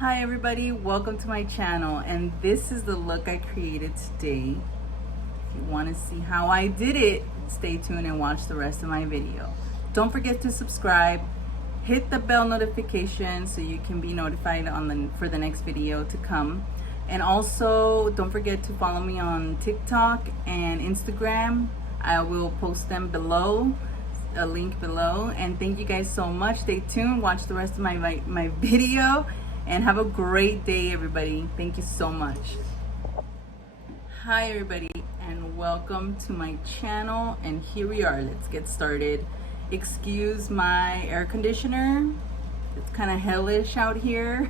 Hi everybody, welcome to my channel, and this is the look I created today. If you want to see how I did it, stay tuned and watch the rest of my video. Don't forget to subscribe, hit the bell notification so you can be notified for the next video to come. And also don't forget to follow me on TikTok and Instagram. I will post them below, a link below. And thank you guys so much. Stay tuned, watch the rest of my video, and have a great day, everybody. Thank you so much. Hi everybody, and welcome to my channel. And here we are, let's get started. Excuse my air conditioner, it's kind of hellish out here.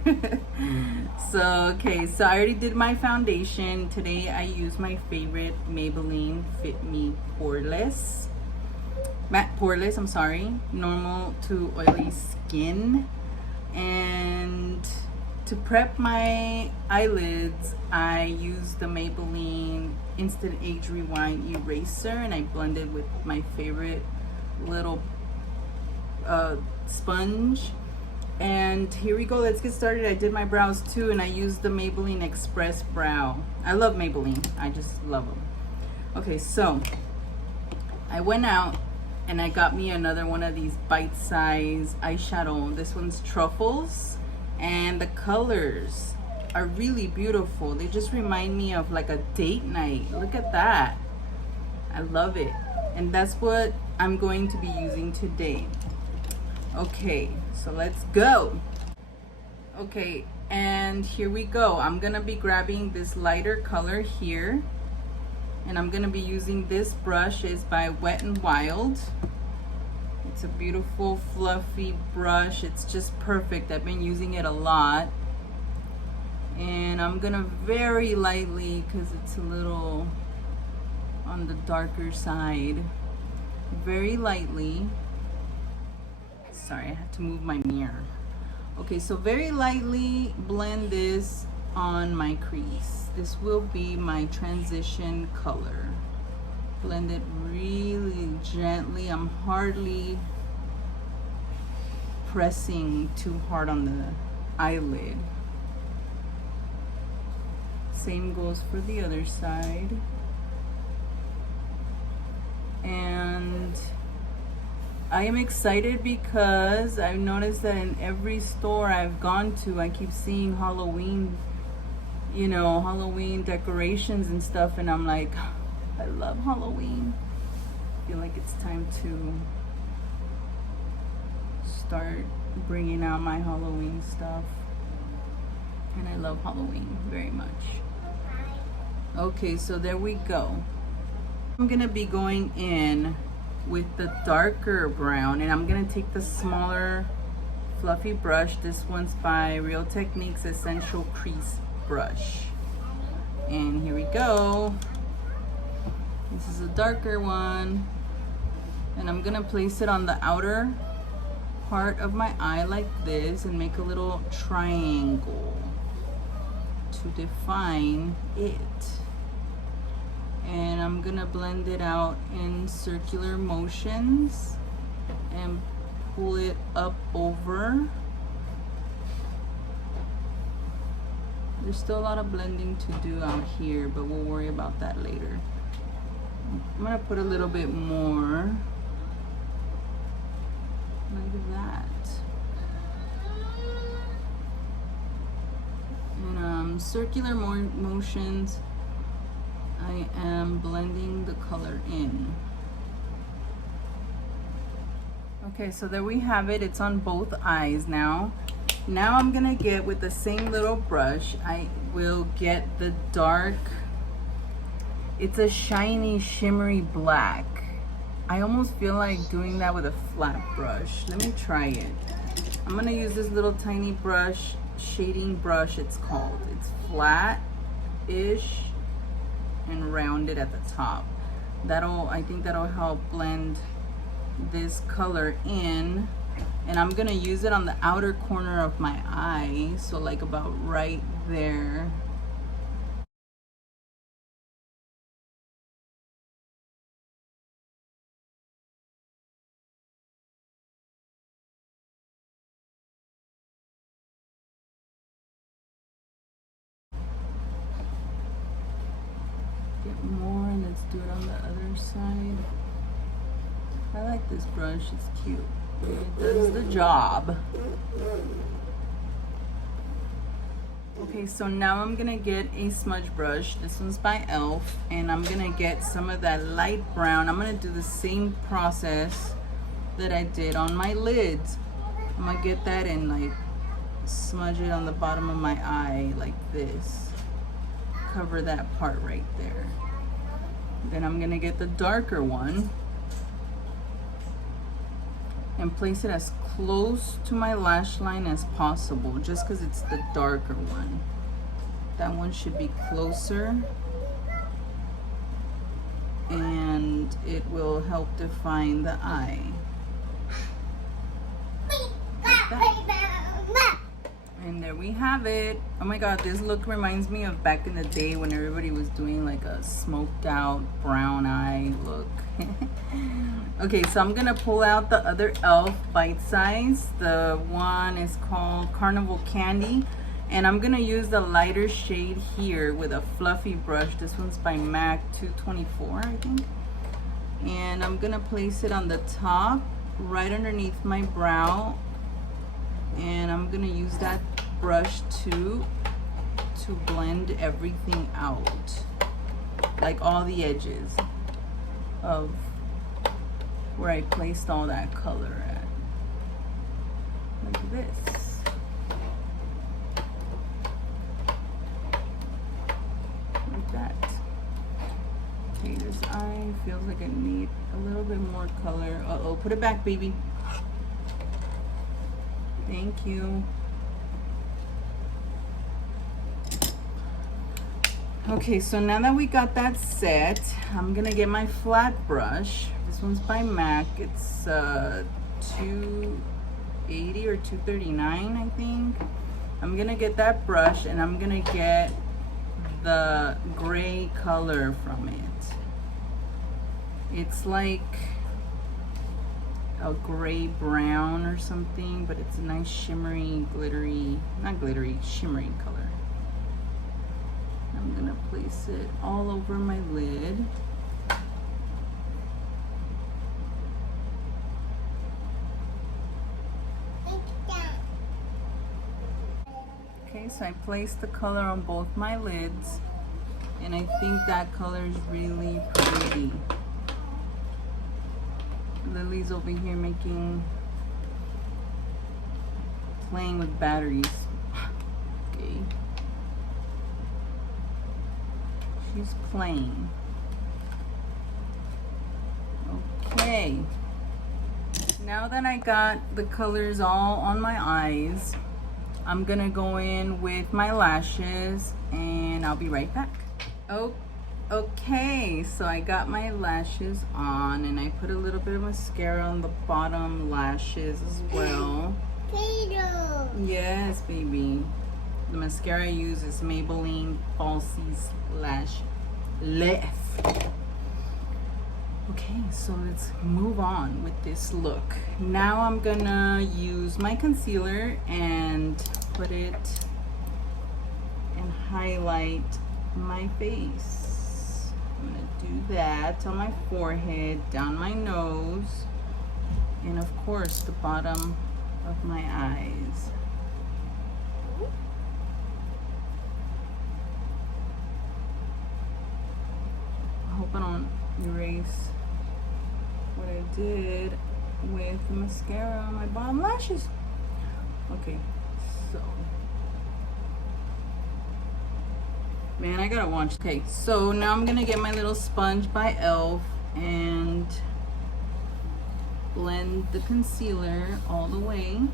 So I already did my foundation. Today I use my favorite Maybelline Fit Me Poreless, matte poreless, I'm sorry, normal to oily skin. And to prep my eyelids, I use the Maybelline Instant Age Rewind Eraser, and I blend it with my favorite little sponge. And here we go, let's get started. I did my brows too, and I used the Maybelline Express Brow. I love Maybelline, I just love them. Okay, so I went out and I got me another one of these bite-size eyeshadow. This one's Truffles, and the colors are really beautiful. They just remind me of like a date night. Look at that, I love it. And that's what I'm going to be using today. Okay, so let's go. Okay, and here we go. I'm gonna be grabbing this lighter color here, and I'm gonna be using this brush. It's by Wet n Wild. It's a beautiful fluffy brush. It's just perfect. I've been using it a lot. And I'm gonna very lightly, because it's a little on the darker side, very lightly. Sorry, I have to move my mirror. Okay, so very lightly blend this on my crease. This will be my transition color. Blend it really gently. I'm hardly pressing too hard on the eyelid. Same goes for the other side. And I am excited because I've noticed that in every store I've gone to, I keep seeing Halloween, you know, Halloween decorations and stuff, and I'm like, I love Halloween. I feel like it's time to start bringing out my Halloween stuff, and I love Halloween very much. Okay, so there we go. I'm gonna be going in with the darker brown, and I'm gonna take the smaller fluffy brush. This one's by Real Techniques Essential Crease Brush, and here we go. This is a darker one, and I'm gonna place it on the outer part of my eye like this and make a little triangle to define it. And I'm gonna blend it out in circular motions and pull it up over. There's still a lot of blending to do out here, but we'll worry about that later. I'm gonna put a little bit more, like that. And circular motions, I am blending the color in. Okay, so there we have it. It's on both eyes now. Now I'm gonna get, with the same little brush, I will get the dark, it's a shiny, shimmery black. I almost feel like doing that with a flat brush. Let me try it. I'm gonna use this little tiny brush, shading brush it's called. It's flat-ish and rounded at the top. I think that'll help blend this color in. And I'm gonna use it on the outer corner of my eye, so like about right there. do it on the other side. I like this brush, it's cute. It does the job. Okay, so now I'm gonna get a smudge brush. This one's by e.l.f. and I'm gonna get some of that light brown. I'm gonna do the same process that I did on my lids. I'm gonna get that and like smudge it on the bottom of my eye like this. Cover that part right there. Then I'm gonna get the darker one and place it as close to my lash line as possible, just because it's the darker one. That one should be closer and it will help define the eye. Like that. And there we have it. Oh my god, this look reminds me of back in the day when everybody was doing like a smoked out brown eye look. Okay, so I'm gonna pull out the other e.l.f. bite size. The one is called Carnival Candy, and I'm gonna use the lighter shade here with a fluffy brush. This one's by MAC 224, I think. And I'm gonna place it on the top, right underneath my brow, and I'm gonna use that brush to blend everything out, like all the edges of where I placed all that color at, like this. Like that. Okay, this eye feels like I need a little bit more color. Uh-oh, put it back, baby. Thank you. Okay, so now that we got that set, I'm gonna get my flat brush. This one's by MAC. It's 280 or 239, I think. I'm gonna get that brush and I'm gonna get the gray color from it. It's like a gray brown or something, but it's a nice shimmery, glittery, not glittery, shimmery color. I'm gonna place it all over my lid. Okay, so I placed the color on both my lids, and I think that color is really pretty. Lily's over here playing with batteries. Okay. She's playing. Okay. Now that I got the colors all on my eyes, I'm gonna go in with my lashes and I'll be right back. Oh, okay, so I got my lashes on and I put a little bit of mascara on the bottom lashes as well. Yes, baby. The mascara I use is Maybelline Falsies Lash Lift. Okay, so let's move on with this look. Now I'm gonna use my concealer and put it and highlight my face. I'm gonna do that on my forehead, down my nose, and of course the bottom of my eyes. I hope I don't erase what I did with the mascara on my bottom lashes. Okay, so man, I gotta watch. Okay, so now I'm gonna get my little sponge by e.l.f. and blend the concealer all the way.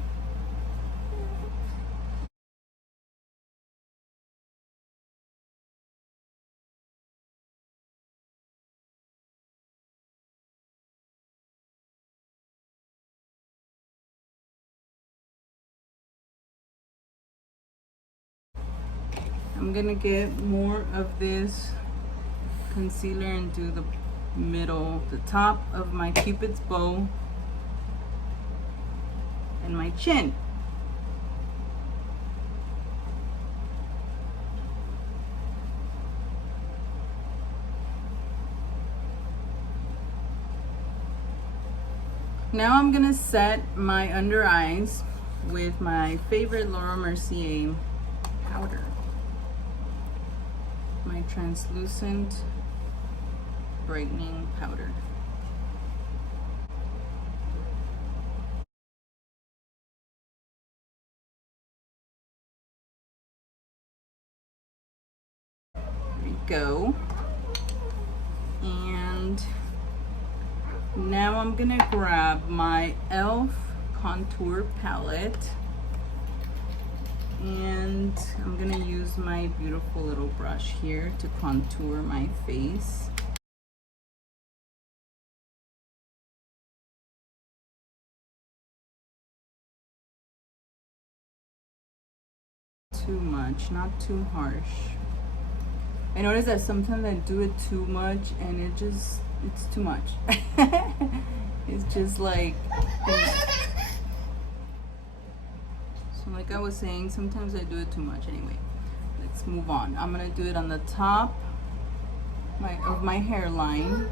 I'm gonna get more of this concealer and do the middle, the top of my Cupid's bow and my chin. Now I'm gonna set my under eyes with my favorite Laura Mercier powder. My translucent brightening powder. There we go. And now I'm gonna grab my e.l.f. contour palette, and I'm gonna use my beautiful little brush here to contour my face. Too much, not too harsh. I notice that sometimes I do it too much and it's too much. It's just like, so like I was saying, sometimes I do it too much. Anyway, let's move on. I'm gonna do it on the top of my hairline,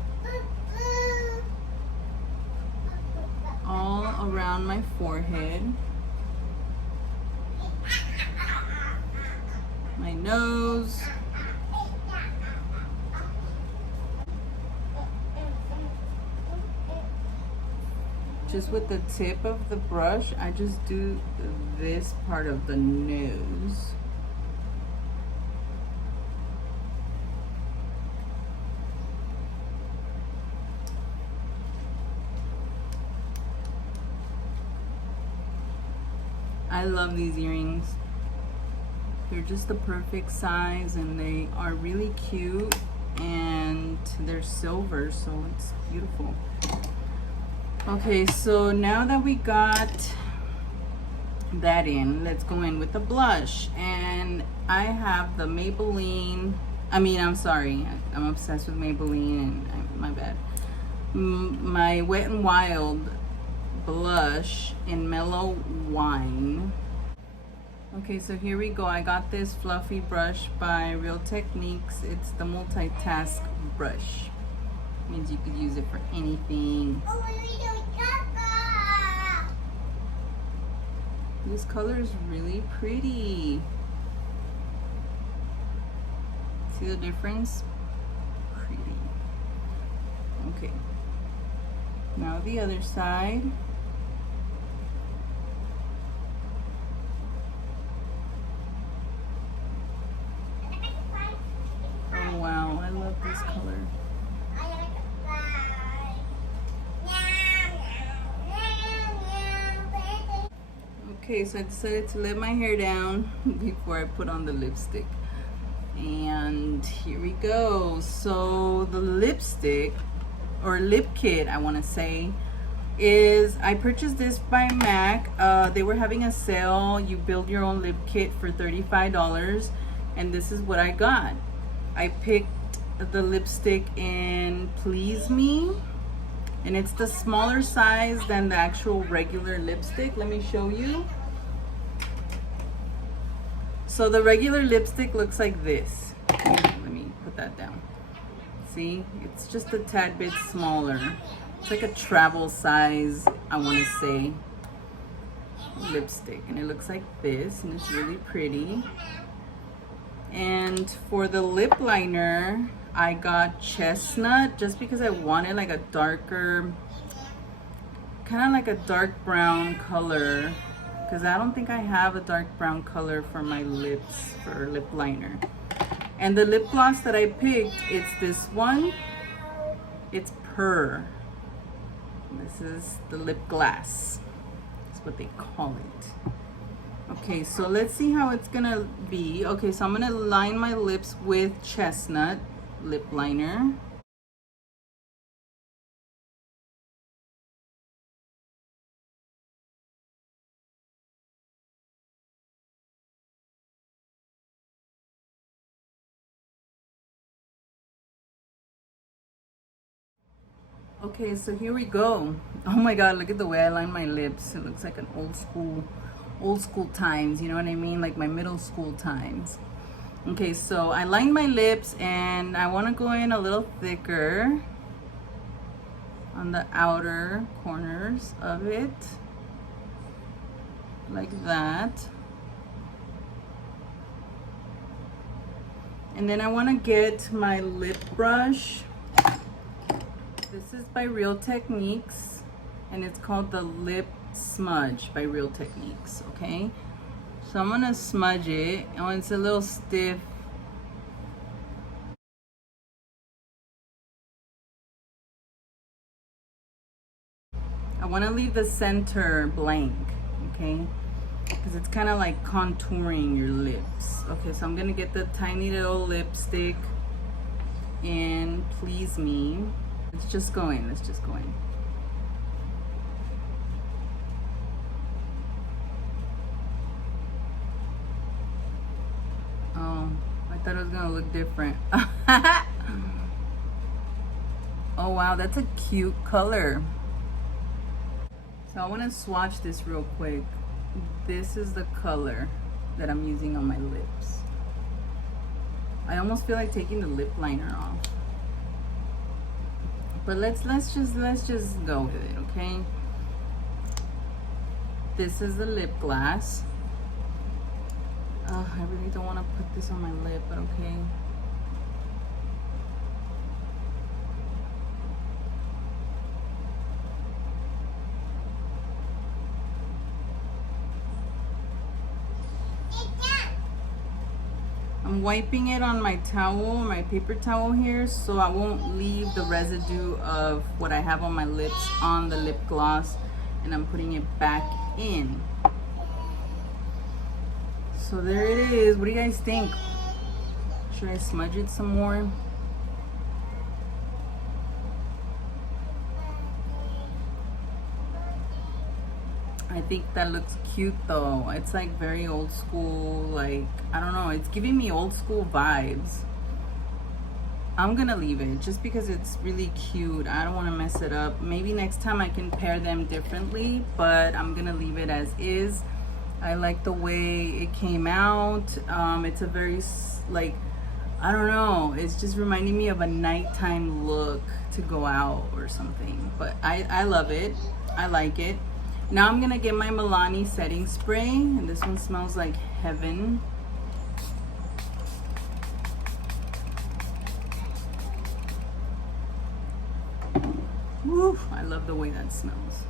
all around my forehead, my nose, just with the tip of the brush. I just do this part of the nose. I love these earrings. They're just the perfect size and they are really cute, and they're silver, so it's beautiful. Okay, so now that we got that in, let's go in with the blush. And I have the Maybelline, I'm obsessed with Maybelline, and my bad. My Wet n Wild blush in Mellow Wine. Okay, so here we go. I got this fluffy brush by Real Techniques. It's the multitask brush. Means you could use it for anything. This color is really pretty. See the difference? Pretty. Okay. Now the other side. Oh wow, I love this color. Okay, so I decided to let my hair down before I put on the lipstick. And here we go. So the lipstick, or lip kit I want to say, is, I purchased this by MAC. They were having a sale. You build your own lip kit for $35, and this is what I got. I picked the lipstick in Please Me, and it's the smaller size than the actual regular lipstick. Let me show you. So the regular lipstick looks like this. Let me put that down. See, it's just a tad bit smaller. It's like a travel size, I want to say, lipstick, and it looks like this, and it's really pretty. And for the lip liner, I got Chestnut, just because I wanted like a darker, kind of like a dark brown color, because I don't think I have a dark brown color for my lips for lip liner. And the lip gloss that I picked, it's this one. It's Purr. This is the lip glass. That's what they call it. Okay, so let's see how it's gonna be. Okay, so I'm gonna line my lips with Chestnut lip liner. Okay, so here we go. Oh my god, look at the way I line my lips. It looks like an old school times, you know what I mean? Like my middle school times. Okay, so I lined my lips and I want to go in a little thicker on the outer corners of it, like that. And then I want to get my lip brush. This is by Real Techniques, and it's called the Lip Smudge by Real Techniques, okay? So I'm going to smudge it. Oh, it's a little stiff. I want to leave the center blank, okay? Because it's kind of like contouring your lips. Okay, so I'm going to get the tiny little lipstick and Please Me. Let's just go in. Let's just go in. Oh, I thought it was going to look different. Oh, wow, that's a cute color. So I want to swatch this real quick. This is the color that I'm using on my lips. I almost feel like taking the lip liner off. But let's just go with it, okay? This is the lip gloss. I really don't want to put this on my lip, but okay. I'm wiping it on my towel, my paper towel here, so I won't leave the residue of what I have on my lips on the lip gloss, and I'm putting it back in. So there it is. What do you guys think? Should I smudge it some more? I think that looks cute though. It's like very old school, like, I don't know, it's giving me old school vibes. I'm gonna leave it just because it's really cute. I don't want to mess it up. Maybe next time I can pair them differently, but I'm gonna leave it as is. I like the way it came out. It's a very, like, I don't know, it's just reminding me of a nighttime look to go out or something. But I love it. I like it. Now I'm gonna get my Milani setting spray, and this one smells like heaven. Woo, I love the way that smells.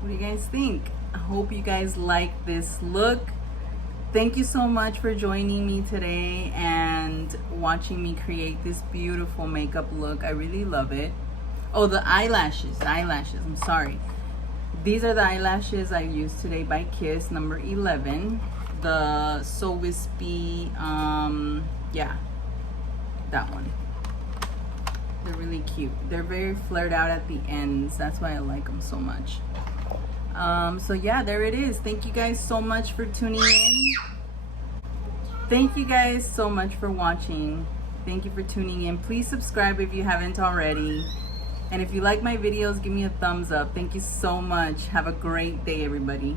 What do you guys think? I hope you guys like this look. Thank you so much for joining me today and watching me create this beautiful makeup look. I really love it. Oh, the eyelashes, I'm sorry. These are the eyelashes I used today by Kiss, number 11. The So Wispy, yeah, that one. They're really cute. They're very flared out at the ends. That's why I like them so much. So yeah, there it is. Thank you guys so much for tuning in. Thank you guys so much for watching. Thank you for tuning in. Please subscribe if you haven't already. And if you like my videos, give me a thumbs up. Thank you so much. Have a great day, everybody.